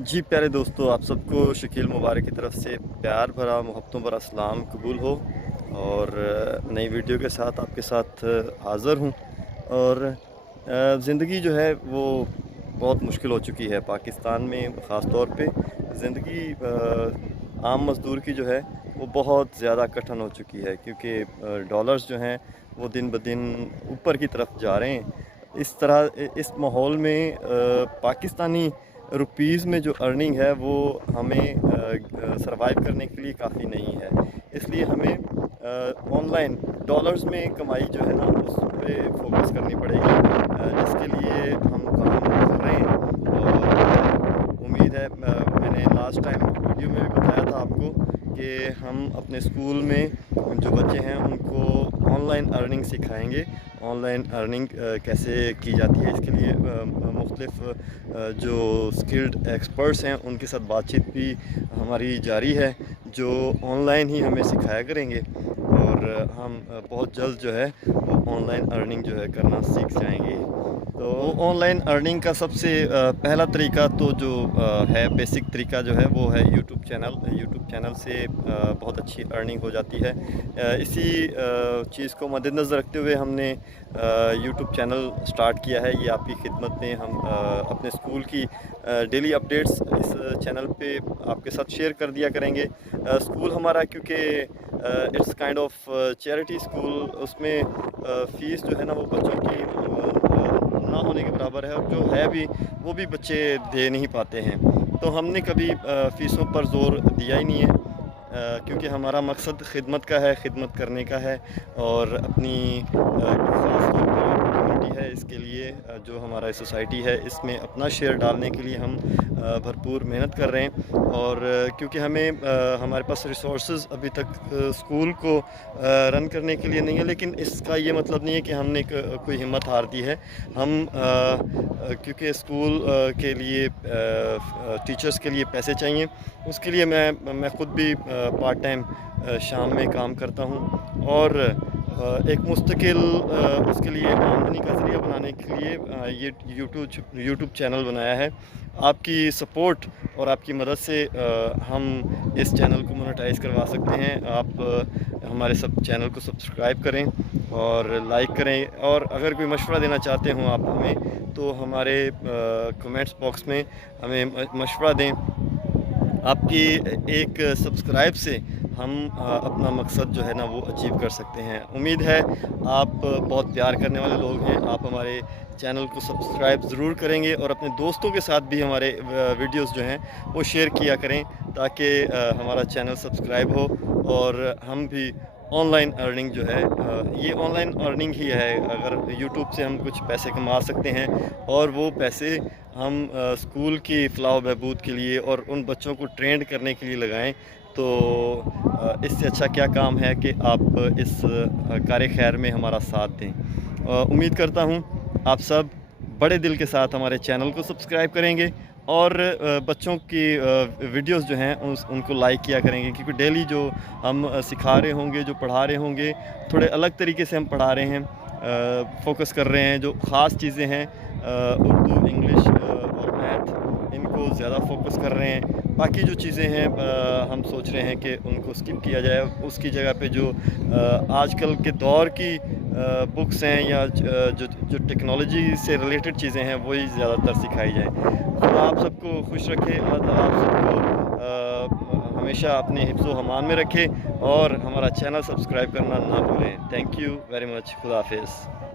जी प्यारे दोस्तों, आप सबको शकील मुबारक की तरफ से प्यार भरा मोहब्बतों भरा सलाम कबूल हो। और नई वीडियो के साथ आपके साथ हाज़िर हूँ। और ज़िंदगी जो है वो बहुत मुश्किल हो चुकी है पाकिस्तान में, ख़ास तौर पे ज़िंदगी आम मज़दूर की जो है वो बहुत ज़्यादा कठिन हो चुकी है, क्योंकि डॉलर्स जो हैं वो दिन ब दिन ऊपर की तरफ जा रहे हैं। इस माहौल में पाकिस्तानी रुपीज़ में जो अर्निंग है वो हमें सरवाइव करने के लिए काफ़ी नहीं है। इसलिए हमें ऑनलाइन डॉलर्स में कमाई जो है ना उस पे फोकस करनी पड़ेगी, जिसके लिए हम काम कर रहे हैं। और उम्मीद है, मैंने लास्ट टाइम वीडियो में भी बताया था आपको कि हम अपने स्कूल में जो बच्चे हैं उनको ऑनलाइन अर्निंग सिखाएंगे। ऑनलाइन अर्निंग कैसे की जाती है, इसके लिए मुख्तलिफ जो स्किल्ड एक्सपर्ट्स हैं उनके साथ बातचीत भी हमारी जारी है, जो ऑनलाइन ही हमें सिखाया करेंगे। और हम बहुत जल्द जो है वो ऑनलाइन अर्निंग जो है करना सीख जाएंगे। तो ऑनलाइन अर्निंग का सबसे पहला तरीका तो जो है, बेसिक तरीका जो है वो है यूट्यूब चैनल से बहुत अच्छी अर्निंग हो जाती है। इसी चीज़ को मद्देनज़र रखते हुए हमने यूट्यूब चैनल स्टार्ट किया है। ये आपकी खिदमत में हम अपने स्कूल की डेली अपडेट्स इस चैनल पे आपके साथ शेयर कर दिया करेंगे। स्कूल हमारा, क्योंकि it's kind of charity school, उसमें फ़ीस जो है ना वो बच्चों की ना होने के बराबर है, और जो है भी वो भी बच्चे दे नहीं पाते हैं। तो हमने कभी फ़ीसों पर ज़ोर दिया ही नहीं है, क्योंकि हमारा मकसद खिदमत का है, खिदमत करने का है। और अपनी ख़ास तौर पर कम्युनिटी है, इसके लिए जो हमारा सोसाइटी है इसमें अपना शेयर डालने के लिए हम भरपूर मेहनत कर रहे हैं। और क्योंकि हमें हमारे पास रिसोर्सेज अभी तक स्कूल को रन करने के लिए नहीं है, लेकिन इसका ये मतलब नहीं है कि हमने कोई हिम्मत हार दी है। हम क्योंकि स्कूल के लिए टीचर्स के लिए पैसे चाहिए, उसके लिए मैं ख़ुद भी पार्ट टाइम शाम में काम करता हूँ। और एक मुस्तकिल उसके लिए आमदनी का ज़रिया बनाने के लिए ये यूट्यूब चैनल बनाया है। आपकी सपोर्ट और आपकी मदद से हम इस चैनल को मोनेटाइज़ करवा सकते हैं। आप हमारे सब चैनल को सब्सक्राइब करें और लाइक करें, और अगर कोई मशवरा देना चाहते हों आप हमें, तो हमारे कमेंट्स बॉक्स में हमें मशवरा दें। आपकी एक सब्सक्राइब से हम अपना मकसद जो है ना वो अचीव कर सकते हैं। उम्मीद है आप बहुत प्यार करने वाले लोग हैं, आप हमारे चैनल को सब्सक्राइब ज़रूर करेंगे, और अपने दोस्तों के साथ भी हमारे वीडियोस जो हैं वो शेयर किया करें, ताकि हमारा चैनल सब्सक्राइब हो और हम भी ऑनलाइन अर्निंग जो है, ये ऑनलाइन अर्निंग ही है। अगर यूट्यूब से हम कुछ पैसे कमा सकते हैं और वो पैसे हम स्कूल की फ़लाह बहबूद के लिए और उन बच्चों को ट्रेंड करने के लिए लगाएं, तो इससे अच्छा क्या काम है कि आप इस कार खैर में हमारा साथ दें। उम्मीद करता हूँ आप सब बड़े दिल के साथ हमारे चैनल को सब्सक्राइब करेंगे, और बच्चों की वीडियोस जो हैं उनको लाइक किया करेंगे, क्योंकि डेली जो हम सिखा रहे होंगे, जो पढ़ा रहे होंगे, थोड़े अलग तरीके से हम पढ़ा रहे हैं, फोकस कर रहे हैं। जो ख़ास चीज़ें हैं, उर्दू, इंग्लिश और मैथ, इनको ज़्यादा फोकस कर रहे हैं। बाकी जो चीज़ें हैं हम सोच रहे हैं कि उनको स्किप किया जाए, उसकी जगह पे जो आजकल के दौर की बुक्स हैं या जो टेक्नोलॉजी से रिलेटेड चीज़ें हैं वही ज़्यादातर सिखाई जाएँ। खुदा आप सबको खुश रखे, अल्लाह ताला आप सबको हमेशा अपने हिफ्ज़-ओ अमान में रखे, और हमारा चैनल सब्सक्राइब करना ना भूलें। Thank you very much. खुदा हाफ़िज़।